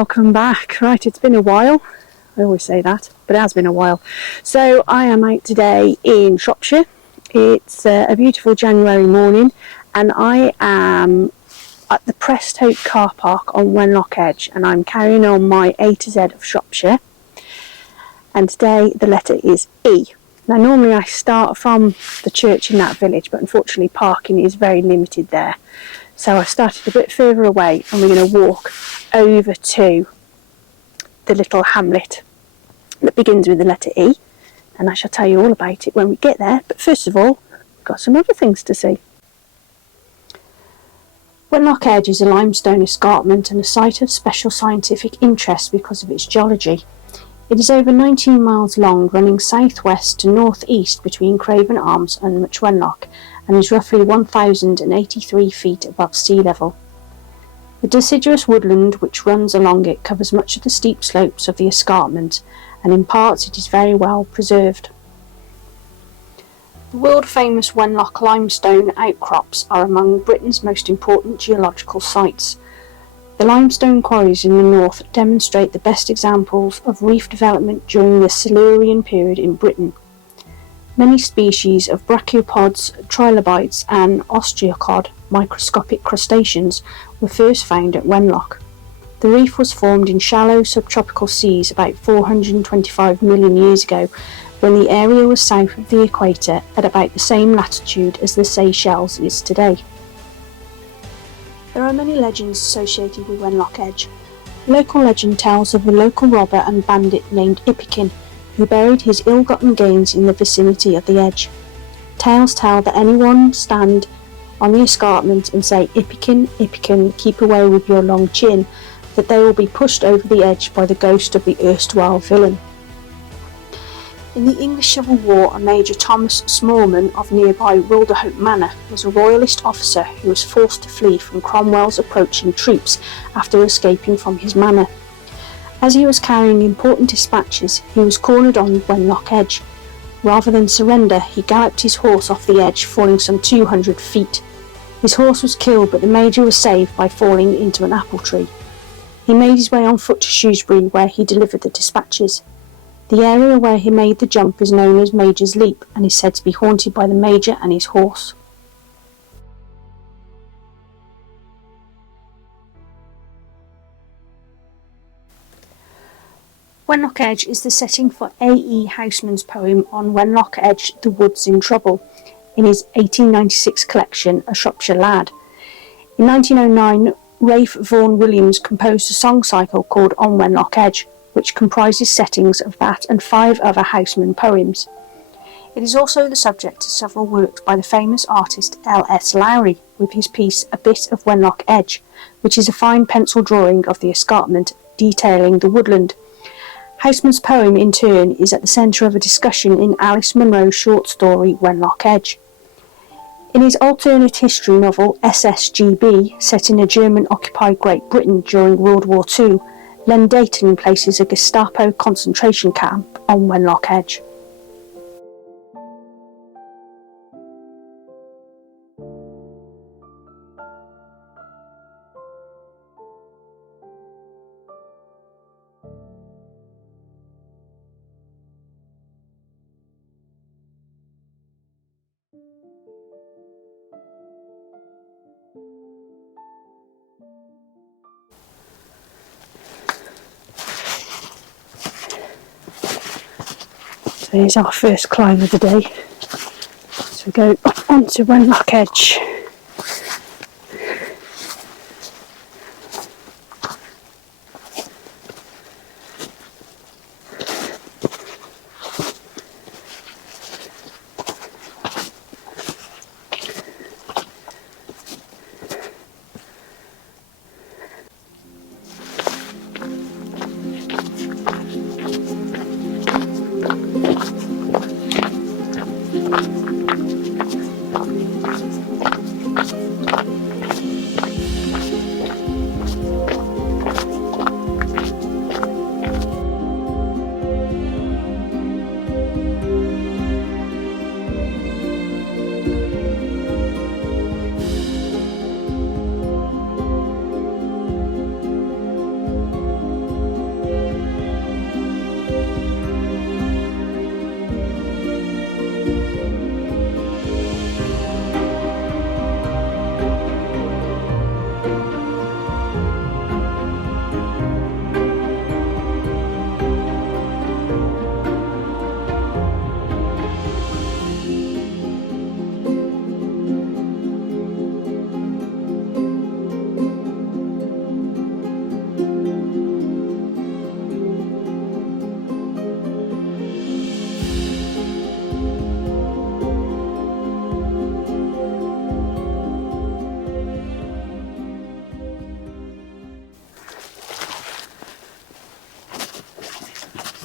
welcome back. Right, it's been a while. I always say that, but it has been a while. So I am out today in Shropshire. It's a beautiful January morning and I am at the Presthope car park on Wenlock Edge, and I'm carrying on my A to Z of Shropshire, and today the letter is E. Now normally I start from the church in that village, but unfortunately parking is very limited there. So I started a bit further away and we're going to walk over to the little hamlet that begins with the letter E, and I shall tell you all about it when we get there. But first of all, we've got some other things to see. Wenlock Edge is a limestone escarpment and a site of special scientific interest because of its geology. It is over 19 miles long, running south-west to north-east between Craven Arms and Much Wenlock, and is roughly 1,083 feet above sea level. The deciduous woodland which runs along it covers much of the steep slopes of the escarpment, and in parts it is very well preserved. The world-famous Wenlock limestone outcrops are among Britain's most important geological sites. The limestone quarries in the north demonstrate the best examples of reef development during the Silurian period in Britain. Many species of brachiopods, trilobites and osteocod, microscopic crustaceans, were first found at Wenlock. The reef was formed in shallow subtropical seas about 425 million years ago, when the area was south of the equator at about the same latitude as the Seychelles is today. There are many legends associated with Wenlock Edge. Local legend tells of a local robber and bandit named Ippikin, who buried his ill-gotten gains in the vicinity of the edge. Tales tell that anyone stand on the escarpment and say, "Ippikin, Ippikin, keep away with your long chin," that they will be pushed over the edge by the ghost of the erstwhile villain. In the English Civil War, a Major Thomas Smallman of nearby Wilderhope Manor was a royalist officer who was forced to flee from Cromwell's approaching troops after escaping from his manor. As he was carrying important dispatches, he was cornered on Wenlock Edge. Rather than surrender, he galloped his horse off the edge, falling some 200 feet. His horse was killed, but the Major was saved by falling into an apple tree. He made his way on foot to Shrewsbury, where he delivered the dispatches. The area where he made the jump is known as Major's Leap and is said to be haunted by the Major and his horse. Wenlock Edge is the setting for A.E. Houseman's poem On Wenlock Edge, the Wood's in Trouble, in his 1896 collection, A Shropshire Lad. In 1909, Ralph Vaughan Williams composed a song cycle called On Wenlock Edge, which comprises settings of that and 5 other Houseman poems. It is also the subject of several works by the famous artist L.S. Lowry, with his piece A Bit of Wenlock Edge, which is a fine pencil drawing of the escarpment detailing the woodland. Houseman's poem, in turn, is at the centre of a discussion in Alice Munro's short story Wenlock Edge. In his alternate history novel SSGB, set in a German-occupied Great Britain during World War II, Len Dayton places a Gestapo concentration camp on Wenlock Edge. So here's our first climb of the day. So we go up onto Wenlock Edge.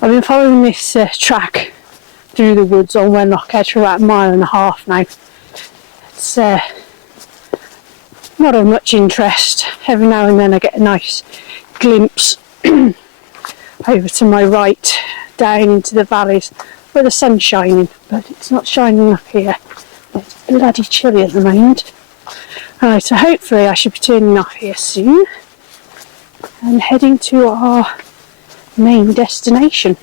I've been following this track through the woods on Wenlock Edge for about a mile and a half now. It's not of much interest. Every now and then I get a nice glimpse over to my right, down into the valleys where the sun's shining, but it's not shining up here. It's bloody chilly at the moment. Right, so hopefully I should be turning off here soon and heading to our main destination.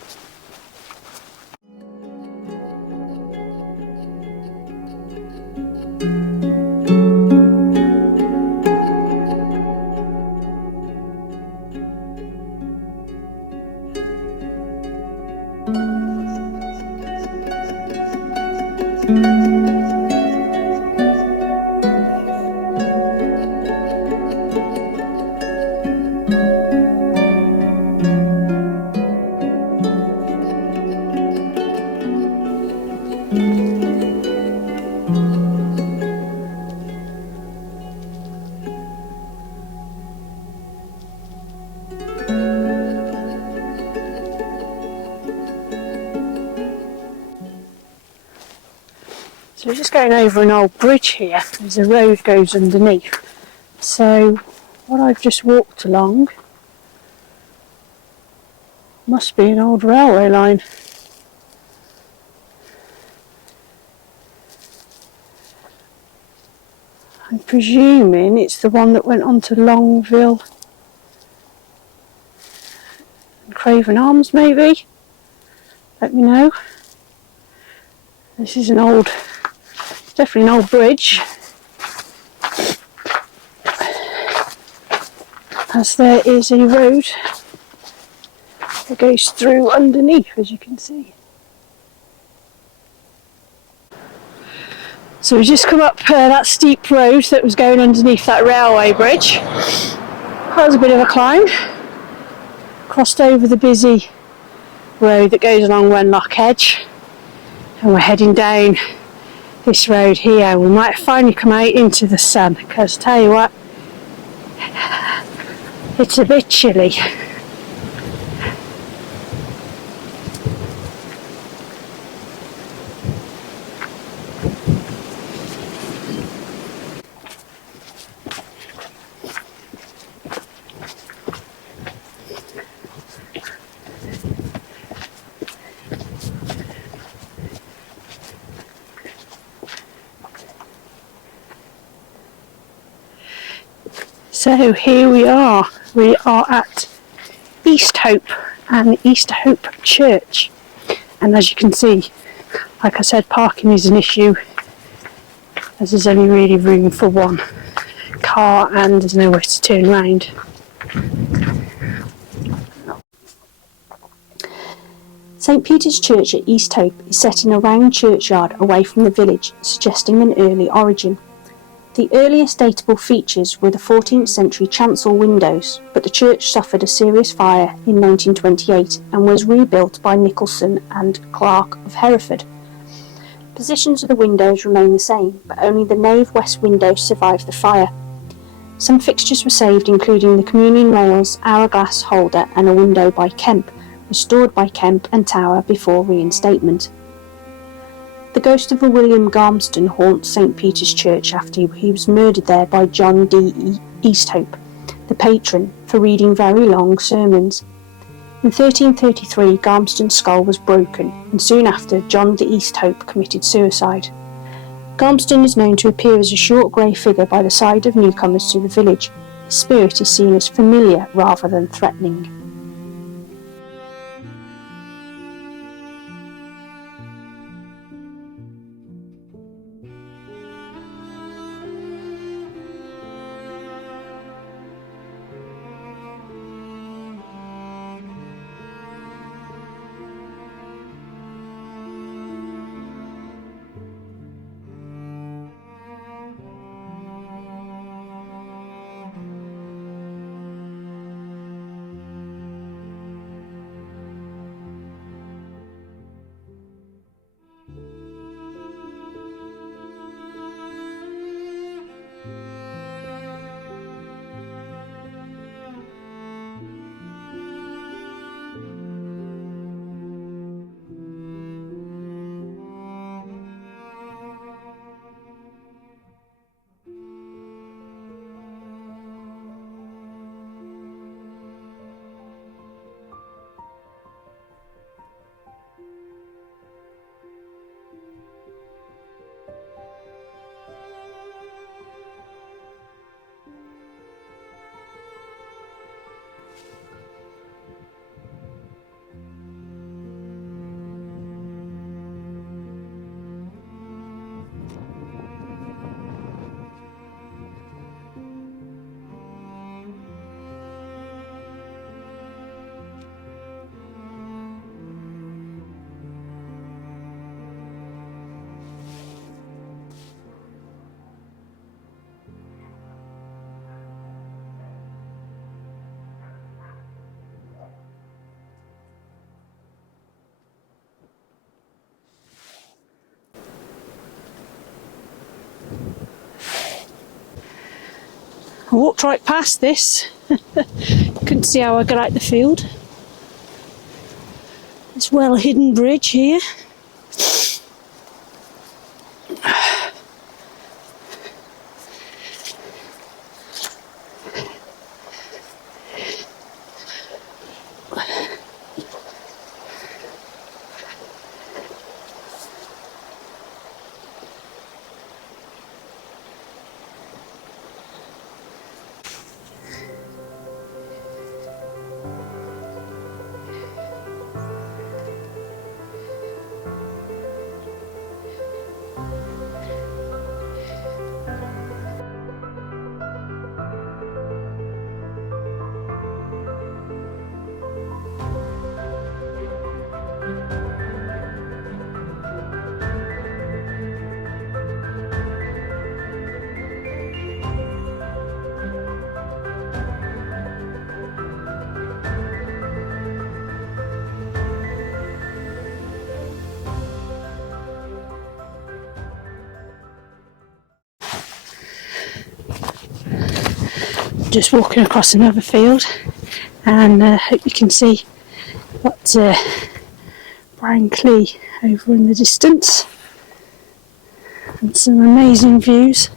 So we're just going over an old bridge here as the road goes underneath. So what I've just walked along must be an old railway line. I'm presuming it's the one that went on to Longville and Craven Arms, maybe? Let me know. This is definitely an old bridge, as there is a road that goes through underneath, as you can see. So we just come up that steep road that was going underneath that railway bridge. That was a bit of a climb. Crossed over the busy road that goes along Wenlock Edge, and we're heading down this road here. We might finally come out into the sun, because tell you what, it's a bit chilly. So here we are at East Hope and East Hope Church, and as you can see, like I said, parking is an issue, as there's only really room for one car and there's nowhere to turn round. St Peter's Church at East Hope is set in a round churchyard away from the village, suggesting an early origin. The earliest datable features were the 14th century chancel windows, but the church suffered a serious fire in 1928 and was rebuilt by Nicholson and Clark of Hereford. Positions of the windows remain the same, but only the nave west window survived the fire. Some fixtures were saved, including the communion rails, hourglass holder and a window by Kemp, restored by Kemp and Tower before reinstatement. The ghost of a William Garmston haunts St Peter's Church after he was murdered there by John D. Easthope, the patron, for reading very long sermons. In 1333, Garmston's skull was broken, and soon after, John D. Easthope committed suicide. Garmston is known to appear as a short grey figure by the side of newcomers to the village. His spirit is seen as familiar rather than threatening. I walked right past this. Couldn't see how I got out the field. This well hidden bridge here. Just walking across another field, and hope you can see what Branclea over in the distance, and some amazing views.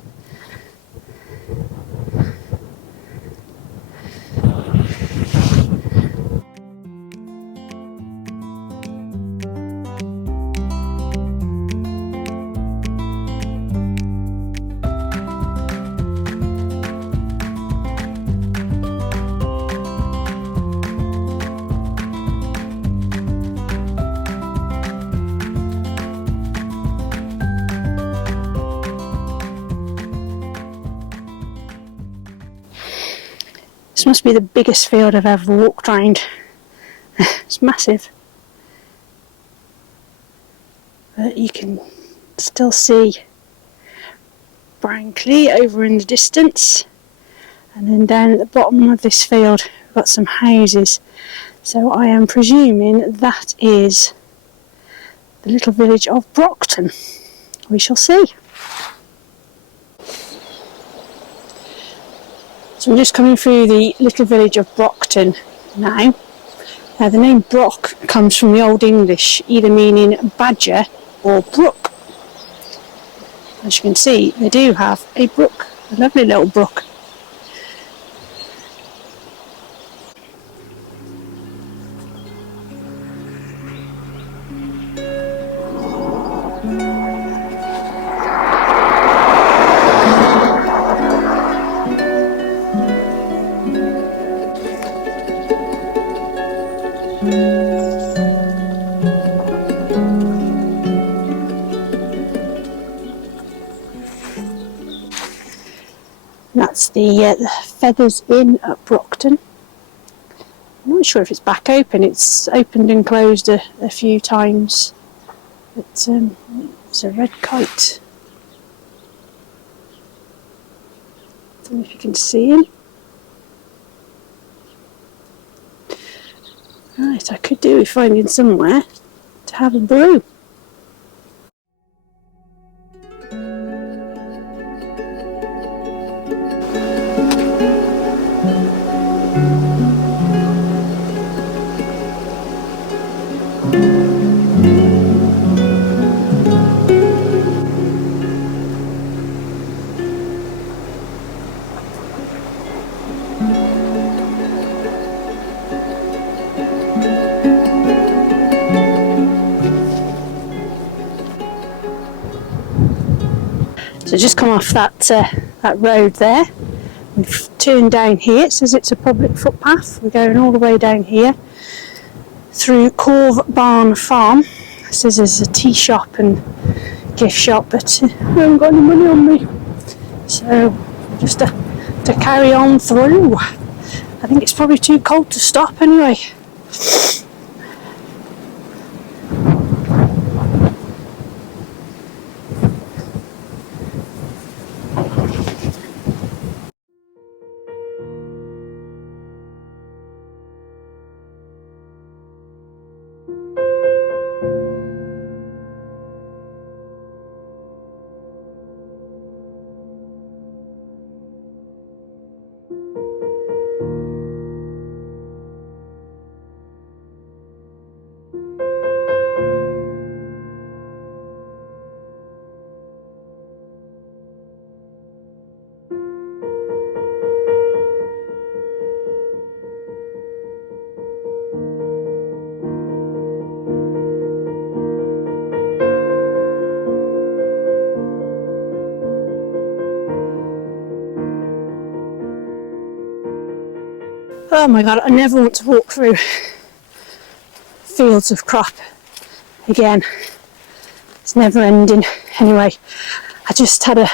This must be the biggest field I've ever walked round. It's massive. But you can still see Branclea over in the distance. And then down at the bottom of this field we've got some houses. So I am presuming that is the little village of Brockton. We shall see. So I'm just coming through the little village of Brockton now. Now the name Brock comes from the Old English, either meaning badger or brook. As you can see, they do have a brook, a lovely little brook. That's the Feathers Inn at Brockton. I'm not sure if it's back open. It's opened and closed a few times. But it's a red kite. Don't know if you can see him. Right, I could do with finding somewhere to have a brew. So just come off that road there. We've turned down here. It says it's a public footpath. We're going all the way down here through Corve Barn Farm. It says there's a tea shop and gift shop, but I haven't got any money on me. So just to carry on through. I think it's probably too cold to stop anyway. Oh my god, I never want to walk through fields of crop again. It's never ending. Anyway, I just had a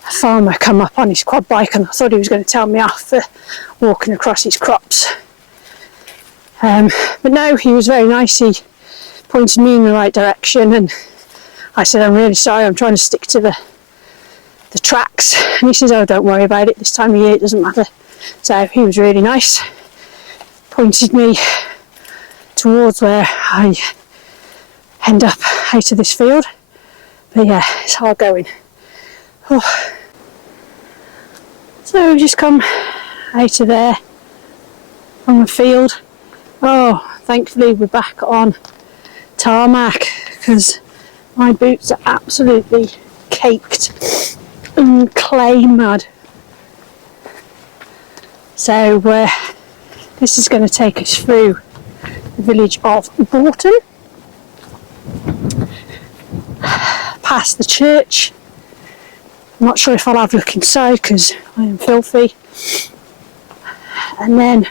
farmer come up on his quad bike and I thought he was going to tell me off for walking across his crops. But no, he was very nice. He pointed me in the right direction and I said, I'm really sorry, I'm trying to stick to the tracks. And he says, oh, don't worry about it, this time of year it doesn't matter. So he was really nice. Pointed me towards where I end up out of this field. But yeah, it's hard going. Oh. So we've just come out of there from the field. Oh, thankfully we're back on tarmac because my boots are absolutely caked in clay mud. So this is going to take us through the village of Broughton, past the church. I'm not sure if I'll have a look inside because I am filthy. And then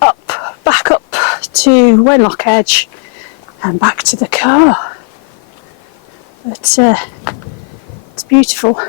back up to Wenlock Edge and back to the car. But it's beautiful.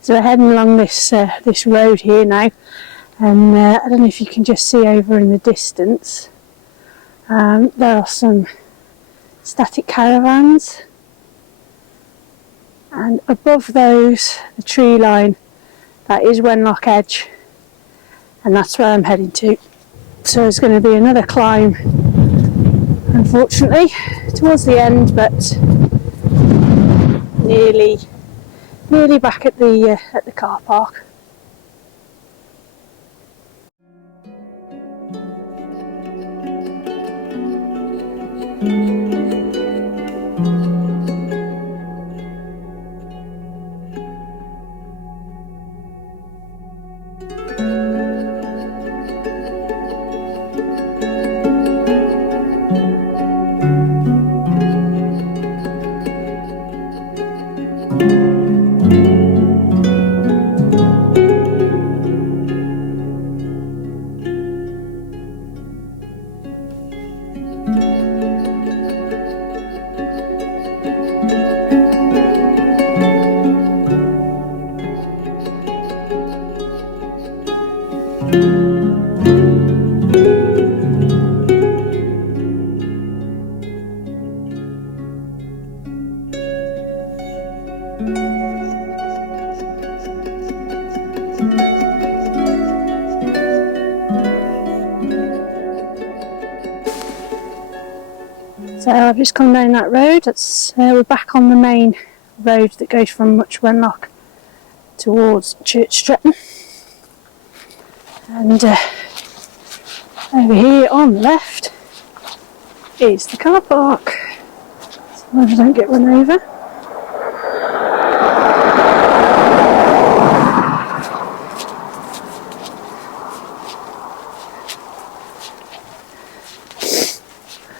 So we're heading along this road here now, and I don't know if you can just see over in the distance, there are some static caravans, and above those, the tree line, that is Wenlock Edge, and that's where I'm heading to. So it's going to be another climb, unfortunately, towards the end, but nearly back at the car park. So I've just come down that road. We're back on the main road that goes from Much Wenlock towards Church Stretton. And over here on the left is the car park. So I don't get run over.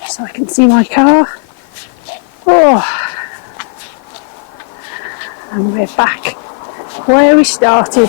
So I can see my car. Oh, and we're back where we started.